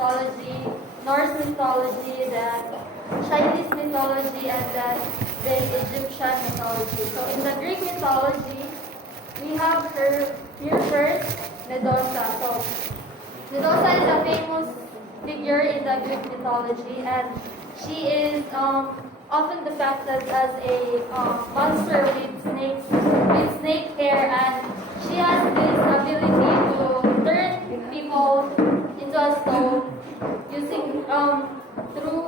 mythology, Norse mythology, then Chinese mythology, and then the Egyptian mythology. So in the Greek mythology, we have her here first, Medusa. So Medusa is a famous figure in the Greek mythology, and she is often depicted as a monster with snake hair, and she has this ability to turn people into a stone using through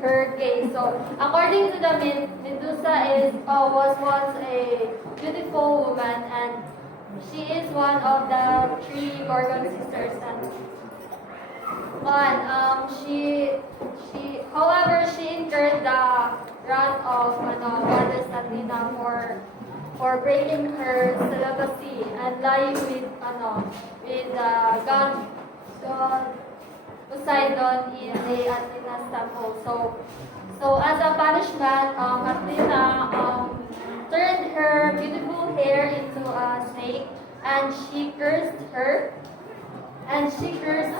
her gaze. So according to the myth, Medusa was once a beautiful woman, and she is one of the three Gorgon sisters. And however, she incurred the wrath of goddess Athena for breaking her celibacy and lying with god Poseidon in the Athena's temple. So as a punishment, Athena turned her beautiful hair into a snake, and she cursed her, and she cursed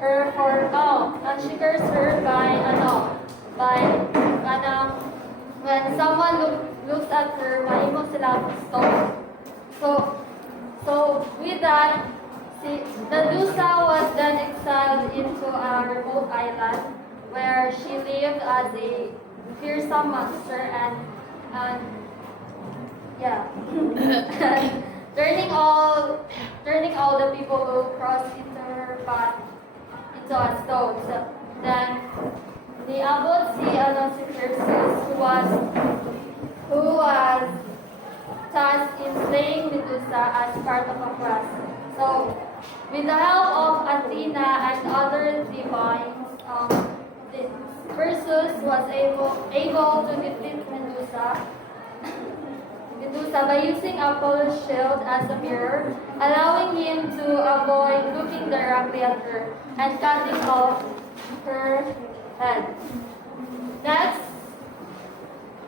her by when someone looks at her, maimo sila stone. So with that, Medusa was then exiled into a remote island where she lived as a fearsome monster and yeah, turning all the people who crossed into her path into a stone. So then niabot si Perseus, who was tasked in slaying Medusa as part of a quest. So with the help of Athena and other divines, Perseus was able to defeat Medusa by using Apollo's shield as a mirror, allowing him to avoid looking directly at her and cutting off her head. Next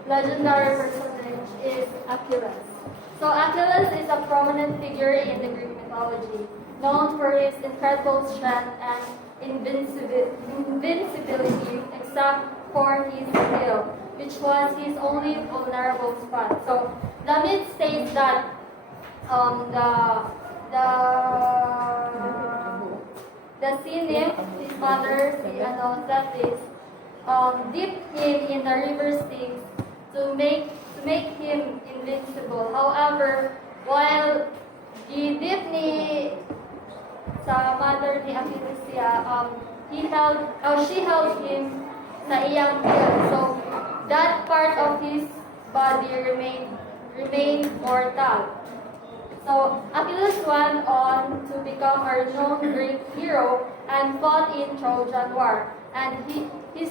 legendary personage is Achilles. So Achilles is a prominent figure in the Greek mythology, known for his incredible strength and invincibility, except for his heel, which was his only vulnerable spot. So the myth states that the sea nymph, his mother, Thetis, dipped him in the river Styx to make him invincible. However, while gidip ni sa mother ni Achilles she held him sa iyang heel. So that part of his body remained mortal. So Achilles went on to become a renowned Greek hero and fought in Trojan War. And his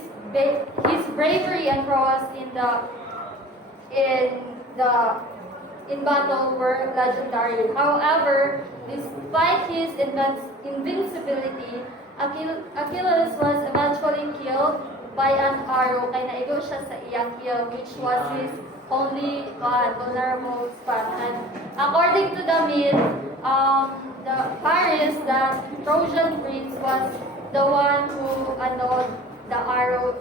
bravery and prowess in battle were legendary. However, despite his invincibility, Achilles was eventually killed by an arrow kay naigo siya sa iyang heel, which was his only vulnerable spot. And according to the myth, the Paris, the Trojan prince, was the one who annulled the arrow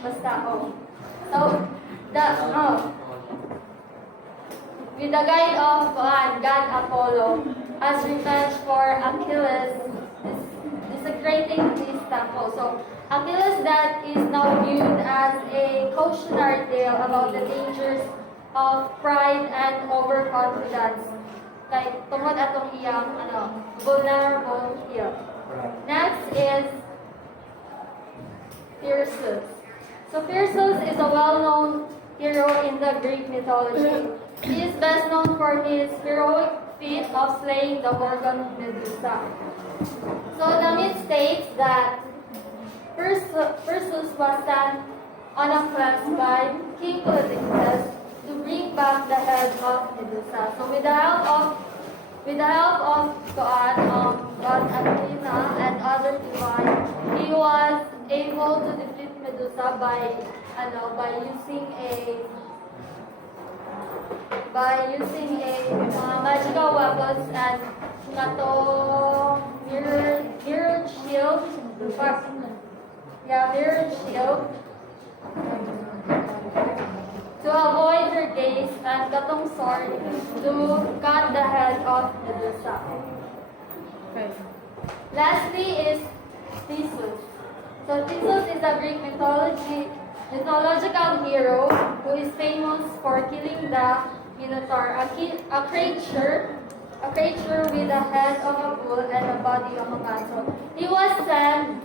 basta. So with the guide of God Apollo, as revenge for Achilles desecrating his temple. So Achilles' death is now viewed as a cautionary tale about the dangers of pride and overconfidence. Like tungod atong iyang vulnerable heel. Next is Perseus. So Perseus is a well-known hero in the Greek mythology. He is best known for his heroic feat of slaying the Gorgon Medusa. So the myth states that Perseus was sent on a quest by King Polydectes to bring back the head of Medusa. So with the help of God Athena and other divines, he was able to defeat Medusa by using a magical weapons and mirror mirrored shield, mirrored shield to avoid her gaze, and katong sword to cut the head of Medusa. Lastly is Theseus. So Theseus is a Greek mythological hero who is famous for killing the Minotaur, a creature with a head of a bull and a body of a man. So he was sent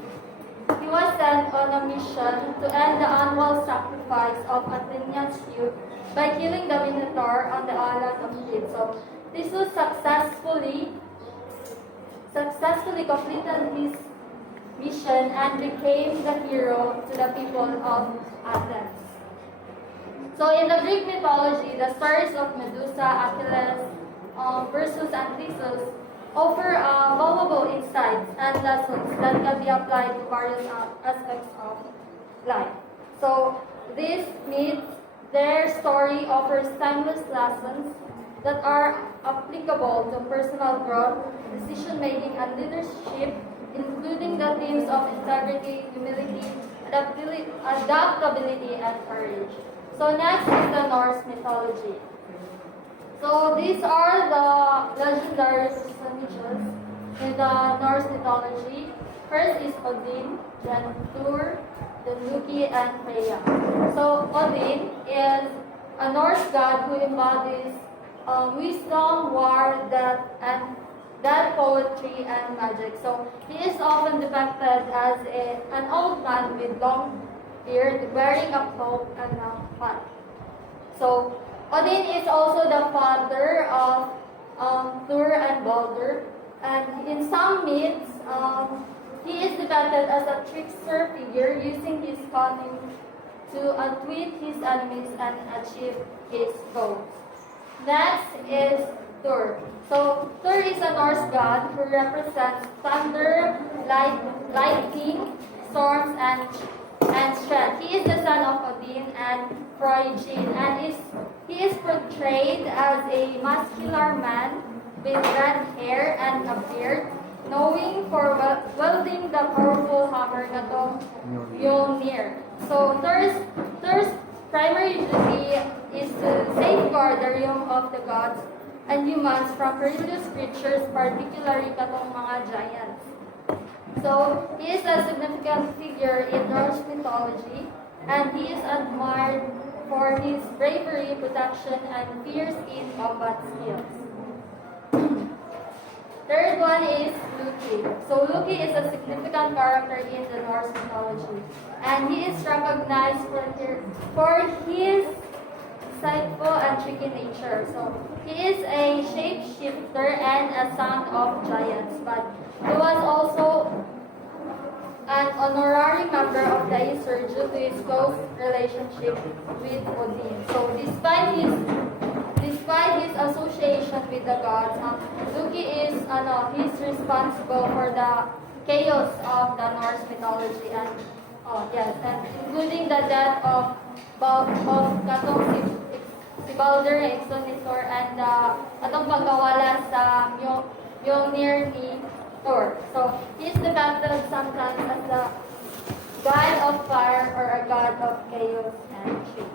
on a mission to end the annual sacrifice of Athenians' youth by killing the Minotaur on the island of Crete. So Theseus successfully completed his mission and became the hero to the people of Athens. So in the Greek mythology, the stories of Medusa, Achilles, Perseus, and Theseus offer valuable insights and lessons that can be applied to various aspects of life. So these myths, their story offers timeless lessons that are applicable to personal growth, decision-making, and leadership, including the themes of integrity, humility, adaptability, and courage. So next is the Norse mythology. So these are the legendary personages in the Norse mythology. First is Odin, then Thor, then Loki, and Freya. So Odin is a Norse god who embodies wisdom, war, death, poetry, and magic. So he is often depicted as an old man with long beard, wearing a cloak and a hat. So Odin is also the father of Thor and Balder, and in some myths, he is depicted as a trickster figure using his cunning to outwit his enemies and achieve his goals. Next is Thor. So Thor is a Norse god who represents thunder, lightning, storms, and strength. He is the son of Odin and Frigid, and he is portrayed as a muscular man with red hair and a beard, knowing for wielding the powerful hammer katong Mjolnir. So Thor's primary duty is to safeguard the realm of the gods and humans from perilous creatures, particularly katong mga giants. So he is a significant figure in Norse mythology, and he is admired for his bravery, protection, and fierce in combat skills. Third one is Loki. So Loki is a significant character in the Norse mythology, and he is recognized for his insightful and tricky nature. So he is a shapeshifter and a son of giants, but he was also an honorary member of the Aesir due to his close relationship with Odin. So despite his association with the gods, Loki is he's responsible for the chaos of the Norse mythology and including the death of katong si Balder, Exonitor, and atong pagkawala sa Mjolnir ni Thor. So he is depicted sometimes as the god of fire or a god of chaos and change.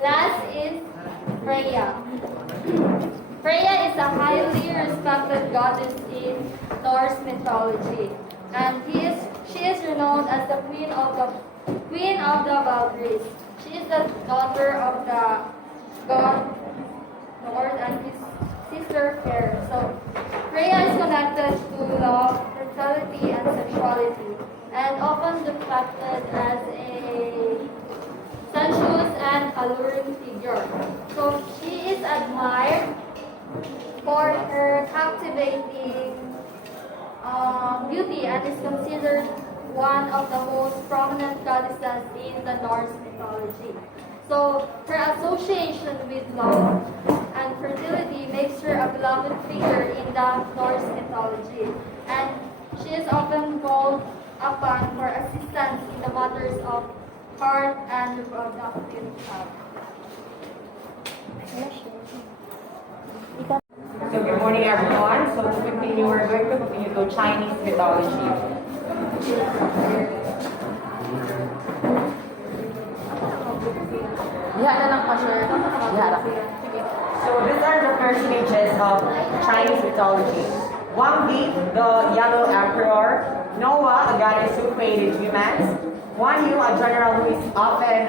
Last is Freya. Freya is a highly respected goddess in Norse mythology, and she is renowned as the queen of the Valkyries. She is the daughter of the god Nord and his sister Fair. So Freya is connected to love, fertility, and sexuality, and often depicted as a sensuous and alluring figure. So she is admired for her captivating beauty and is considered one of the most prominent goddesses in the Norse mythology. So her association with love and fertility makes her a beloved figure in the Norse mythology, and she is often called upon for assistance in the matters of heart and reproductive health. So good morning. morning, everyone. So to continue, we're going to continue to Chinese mythology. Diha na lang pa, sir. Diha lang. So these are the personages of Chinese mythology. Wang Di, the Yellow Emperor. Noah, a goddess who created humans. Guan Yu, a general who is often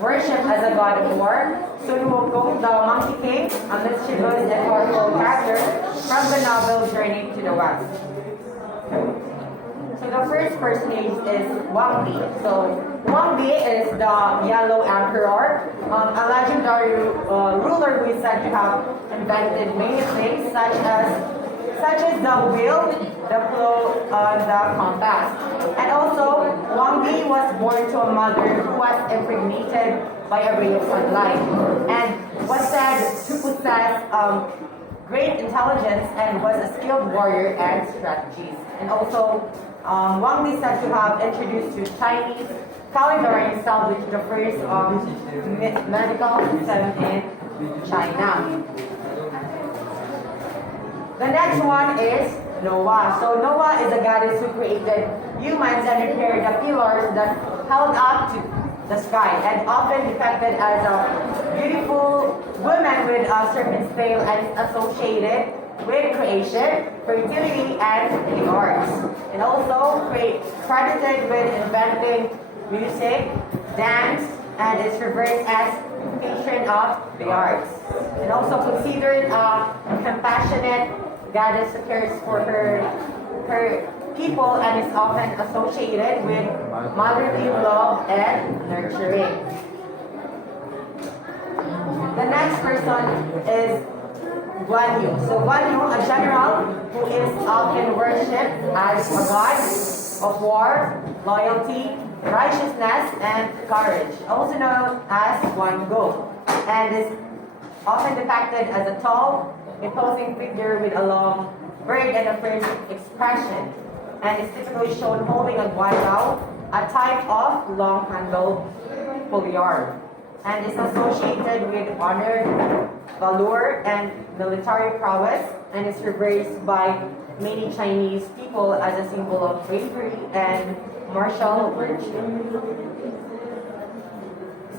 worshipped as a god of war. Sun Wukong, the Monkey King, a mischievous and powerful character from the novel Journey to the West. So the first personage is Wang Di. So Wang Di is the Yellow Emperor, a legendary ruler who is said to have invented many things such as the wheel, the plow, the compass. And also, Wang Di was born to a mother who was impregnated by a ray of sunlight and was said to possess great intelligence and was a skilled warrior and strategist. And also, Wang Di is said to have introduced to Chinese calendaring style, which is the first medical system in China. The next one is Noah. So Noah is a goddess who created humans and prepared the pillars that held up to the sky, and often depicted as a beautiful woman with a serpent's tail and is associated with creation, fertility, and the arts. And also credited with inventing music, dance, and is revered as patron of the arts. And also considered a compassionate goddess who cares for her people and is often associated with motherly love and nurturing. The next person is Guan Yu. So Guan Yu, a general who is often worshipped as a god of war, loyalty, righteousness, and courage, also known as Guan Go, and is often depicted as a tall, imposing figure with a long beard and a firm expression, and is typically shown holding a guayao, a type of long-handled polearm, and is associated with honor, valor, and military prowess, and is revered by many Chinese people as a symbol of bravery and martial virtue.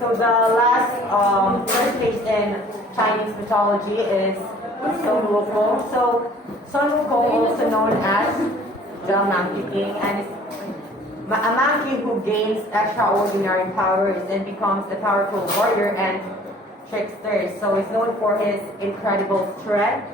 So the last first case in Chinese mythology is Sun Wukong. So Sun Wukong, also known as the Monkey King, and is a monkey who gains extraordinary powers and becomes a powerful warrior and trickster. So he's known for his incredible strength,